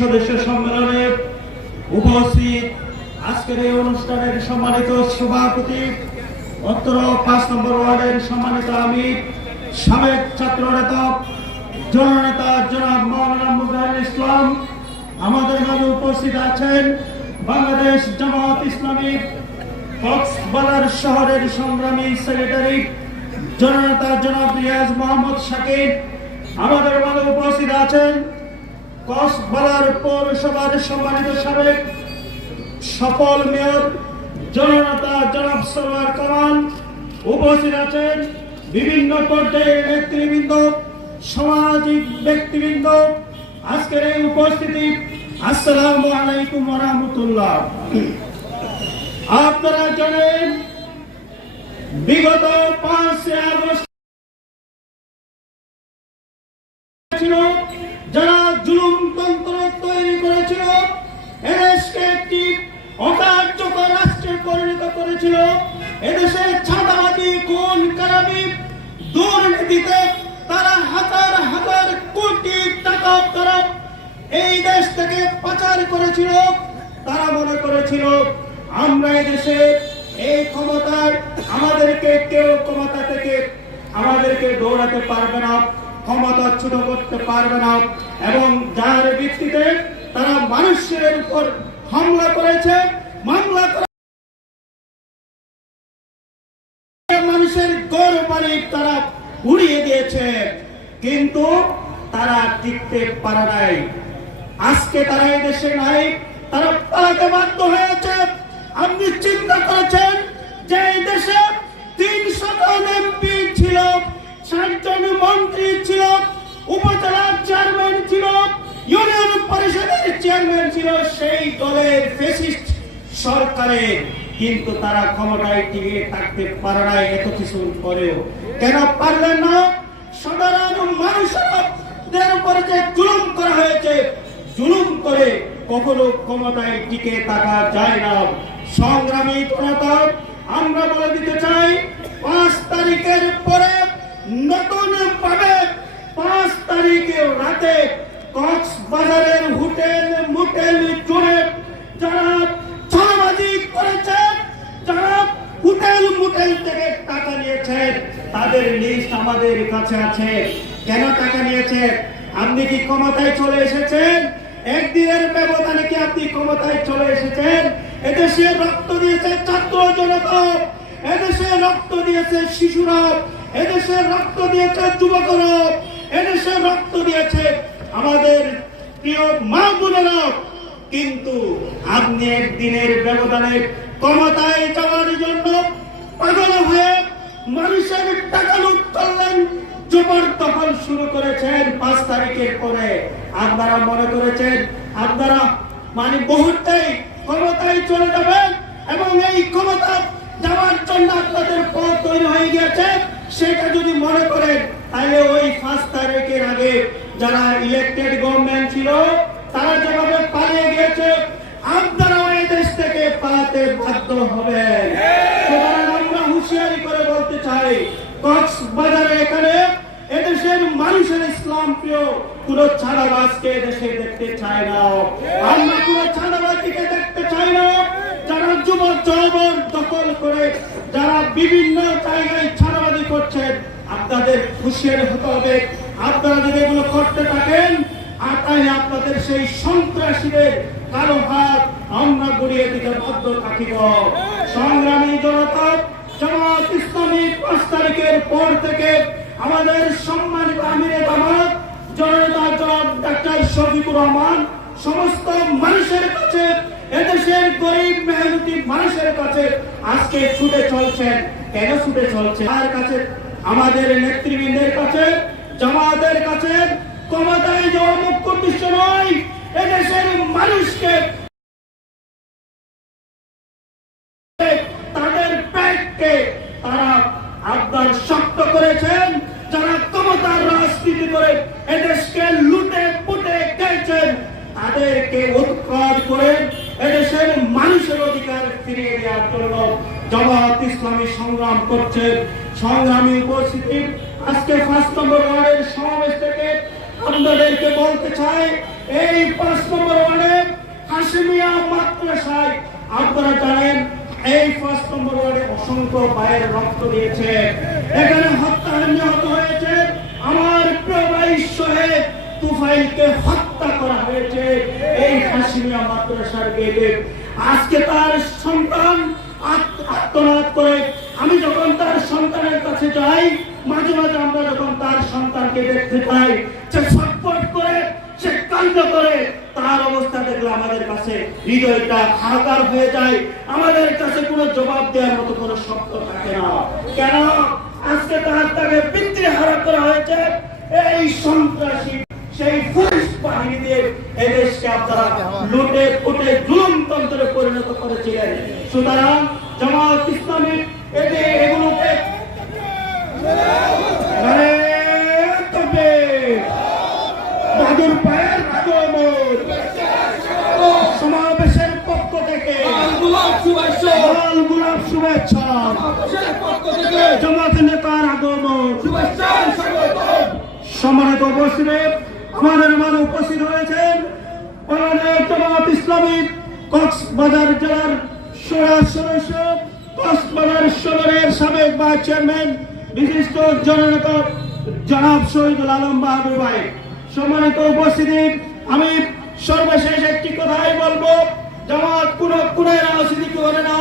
সদস্য সম্মেলনে উপস্থিত আজকের এই অনুষ্ঠানের সম্মানিত সভাপতি, উত্তর পাঁচ নম্বর ওয়ার্ডের সম্মানিত আমি সাবেক ছাত্র নেতা জননেতা জনাব মৌলানা মুজাহির ইসলাম, আমাদের মাঝে উপস্থিত আছেন বাংলাদেশ জামাত ইসলামী কক্সবাজার শহরের সংগ্রামী সেক্রেটারি জননেতা জনাব রিয়াজ মোহাম্মদ শাকিব আমাদের মাঝে উপস্থিত আছেন কক্সবাজার পৌরসভার সম্মানিত সাবেক সফল মেয়র জননেতা জনাব সরোয়ার কামাল উপস্থিত আছেন বিভিন্ন পর্যায়ের নেতৃবৃন্দ, সামাজিক ব্যক্তিবৃন্দ। আজকের এই উপস্থিতি, আসসালামু আলাইকুম রহমতুল্লাহ। আপনারা জানেন, বিগত পাঁচই আগস্ট পরিণত করেছিল, এদেশে ছাদাবাদী কোন কারাবি দুর্নীতিতে তারা হাজার হাজার কোটি টাকা তারা এই দেশ থেকে পাচার করেছিল। তারা মনে করেছিল, আমরা এই দেশে এই ক্ষমতায় আমাদেরকে কেউ ক্ষমতা থেকে আমাদেরকে দৌড়াতে পারবে না ক্ষমতাচ্যুত করতে পারবে না। এবং যার ভিত্তিতে তারা মানুষের উপর হামলা করেছে, মামলা করে মানুষের গড় বাড়ি তারা উড়িয়ে দিয়েছে কিন্তু তারা টিকতে পারে নাই। আজকে তারা এই দেশে নাই, তারা পালাতে বাধ্য হয়েছে। আপনি চিন্তা করেছেন যে এই দেশে তিনশো জন এমপি ছিল ষাটজন মন্ত্রী ছিল উপজেলার চেয়ারম্যান ছিল, ইউনিয়ন পরিষদের চেয়ারম্যান ছিল, সেই দলের ফেসিস্ট সরকারের কিন্তু তারা ক্ষমতায় টিকে থাকতে পারে নাই এত কিছু করেও কেন পারলেন না সাধারণ মানুষের উপরে যে জুলুম করা হয়েছে জুলুম করে কখনো ক্ষমতায় টিকে থাকা যায় না। সংগ্রামী জনতা আমরা বলে দিতে চাই, পাঁচ তারিখের পরে নতুন ভাবে পাঁচ তারিখে রাতে কক্সবাজারের হোটেল মোটেল জুড়ে যারা ছাড়াবাজি করেছেন যারা হোটেল মোটেল থেকে টাকা নিয়েছেন তাদের লিস্ট আমাদের কাছে আছে। কেন টাকা নিয়েছে? আপনি কি ক্ষমতায় চলে এসেছেন? একদিনের ব্যবধানে কি আপনি ক্ষমতায় চলে এসেছেন? এদেশে রক্ত দিয়েছে ছাত্র জনতা। এদেশে রক্ত দিয়েছে শিশুরা। এদেশে রক্ত দিয়েছে যুবকরা। এদেশে রক্ত দিয়েছে আমাদের প্রিয় মা বোনেরা। কিন্তু আপনি একদিনের ব্যবধানে ক্ষমতায় যাওয়ার জন্য পাগল হয়ে মানুষের টাকা লুট করলেন। জবর দখল শুরু করেছেন পাঁচ তারিখের পরে। আপনারা মনে করেছেন, আপনারা মানে মুহূর্তেই ক্ষমতায় চলে যাবেন এবং এই ক্ষমতা যাওয়ার জন্য আপনাদের পথ তৈরি হয়ে গিয়েছে। সেটা যদি মনে করেন, তাহলে ওই পাঁচ তারিখের আগে যারা ইলেকটেড গভর্নমেন্ট ছিল, তারা যেভাবে পালিয়ে গিয়েছে, আপনারাও এই দেশ থেকে পালাতে বাধ্য হবেন সুতরাং আমরা হুঁশিয়ারি করে বলতে চাই কক্সবাজারে এখানে এদেশের মানুষের ইসলাম প্রিয় কোন ছাড়াবাজকে এদেশে দেখতে চায় না। আমরা কোন ছাড়াবাজিকে দেখতে চাই না। যারা যুবক জয়বর দখল করে, যারা বিভিন্ন জায়গায় ছাড়াবাজি করছেন আপনাদের হুঁশিয়ারি হতে হবে। আপনারা যদি এগুলো করতে থাকেন, আর তাই আপনাদের সেই সন্ত্রাসীদের কারও হাত আমরা গড়িয়ে দিতে বাধ্য থাকিব। সংগ্রামী জনতা, জামাত ইসলামী পাঁচ তারিখের পর থেকে আমাদের সম্মানিত আমিরে জামাত জনতা জনাব ডাক্তার শফিকুর রহমান, সমস্ত মানুষের কাছে, এদেশের গরিব মেহনতি মানুষের কাছে আজকে ছুটে চলছেন, কেন ছুটে চলছে তার কাছে? আমাদের নেতৃবৃন্দের কাছে, জামাতের কাছে, ক্ষমতায় যাওয়া মুখ্য উদ্দেশ্য নয়, এদেশের মানুষকে তাদের পেটকে তারা আপনার শক্ত করেছেন যারা ক্ষমতার রাজনীতি করে এদেশকে লুটে পুটে খেয়েছেন তাদেরকে উৎখাত করে এদেশের মানুষের অধিকার ফিরিয়ে দেওয়ার জন্য জমাত ইসলামী সংগ্রাম করছে। সংগ্রামী উপস্থিতি, আজকে পাঁচ নম্বর ওয়ার্ডের সমাবেশ থেকে আপনাদেরকে বলতে চাই, এই পাঁচ নম্বর ওয়ার্ডে হাসিমিয়া মাদ্রাসায় আপনারা জানেন, এই পাঁচ নম্বর ওয়ার্ডে অসংখ্য ভাইয়ের রক্ত দিয়েছে। এখানে হত্যা নিহত হয়েছে আমার প্রিয় ভাই শহীদ তুফাইলকে হত্যা করা হয়েছে। এই হাসিমিয়া মাদ্রাসার গেটে আজকে তার সন্তান আত- আত্মনাদ করে আমি যখন তার সন্তানের কাছে যাই, মাঝে মাঝে আমরা যখন তার সন্তানকে দেখতে পাই, সে ছটফট করে, সে কান্না করে, তার অবস্থা দেখলে আমাদের কাছে হৃদয়টা হাহাকার হয়ে যায়। আমাদের কাছে কোনো জবাব দেওয়ার মতো কোনো শব্দ থাকে না। কেন? আজকে তার তাকে পিতৃহারা করা হয়েছে। এই সন্ত্রাসী, সেই পুলিশ বাহিনী দিয়ে এই দেশকে আপনারা লুটে ফুটে করেছিলেন সুতরাং জামাত ইসলামী এতে এগুলোকে বাদুর পায়ের আগমন সমাবেশের পক্ষ থেকে গোলাপ শুভেচ্ছা। লাল গোলাপ শুভেচ্ছা। সমাবেশের পক্ষ থেকে জামাত নেতার আগমন। শুভেচ্ছা স্বাগত সম্মানিত উপস্থিতি আমাদের মাঝে উপস্থিত হয়েছেন জামাত ইসলামী কক্সবাজার জেলার কক্সবাজার সাবেক ভাইস চেয়ারম্যান, বিশিষ্ট জননেতা জনাব শহীদুল আলম বাহাদুর ভাই। সম্মানিত উপস্থিতি, আমি সর্বশেষ একটি কথাই বলব, জামাত কোন কোন রাজনীতি করে না,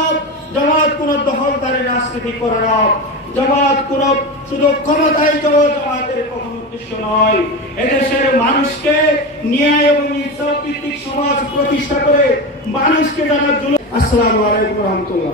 জামাত কোন দখলদারি রাজনীতি করে না, জামাত কোন শুধু ক্ষমতায় যাওয়া জামাতের প্রথম উদ্দেশ্য নয়। এদেশের মানুষকে ন্যায় এবং ভিত্তিক সমাজ প্রতিষ্ঠা করে মানুষকে জানার জন্য আসসালামু আলাইকুম রহমতুল্লাহ।